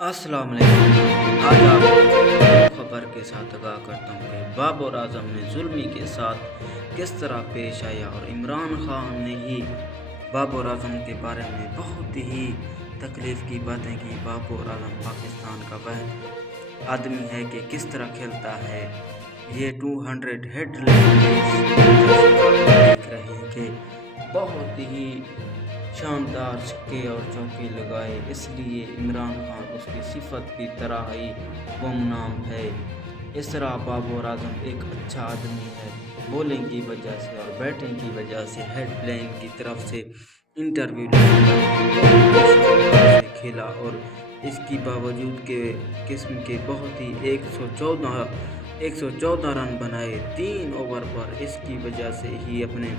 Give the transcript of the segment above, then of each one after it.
अस्सलाम वालेकुम। आज आपको खबर के साथ आगाह करता हूँ कि बाबर आजम ने जुल्मी के साथ किस तरह पेश आया और इमरान खान ने ही बाबर आजम के बारे में बहुत ही तकलीफ़ की बातें की। बाबर आजम पाकिस्तान का वह आदमी है कि किस तरह खेलता है। ये 200 हेडलाइन देख रहे हैं कि बहुत ही शानदार छक्के और चौके लगाए, इसलिए इमरान खान उसकी सिफत की तरह ही गुमनाम है। इस तरह बाबर आजम एक अच्छा आदमी है। बॉलिंग की वजह से और बैटिंग की वजह से हेडलाइन की तरफ से इंटरव्यू से खेला और इसकी बावजूद के किस्म के बहुत ही 114 रन बनाए 3 ओवर पर। इसकी वजह से ही अपने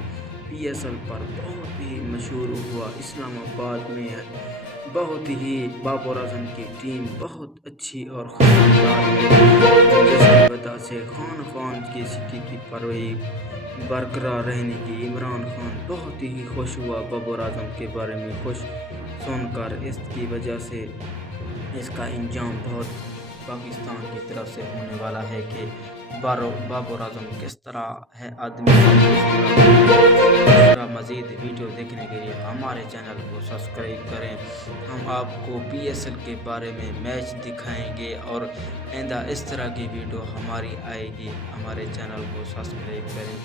PSL पर बहुत ही मशहूर हुआ। इस्लामाबाद में बहुत ही बाबर आजम की टीम बहुत अच्छी और शानदार है, जिसकी वजह से खान की सिटी की परवही बरकरार रहने की इमरान खान बहुत ही खुश हुआ। बाबर आजम के बारे में खुश सुनकर इसकी वजह से इसका इंजाम बहुत पाकिस्तान की तरफ से होने वाला है कि बाबर आजम किस तरह है आदमी। मज़ीद वीडियो देखने के लिए हमारे चैनल को सब्सक्राइब करें। हम आपको PSL के बारे में मैच दिखाएंगे और आइंदा इस तरह की वीडियो हमारी आएगी। हमारे चैनल को सब्सक्राइब करें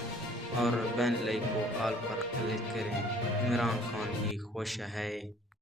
और बेल आइकन को ऑल पर क्लिक करें। इमरान खान ही खुश है।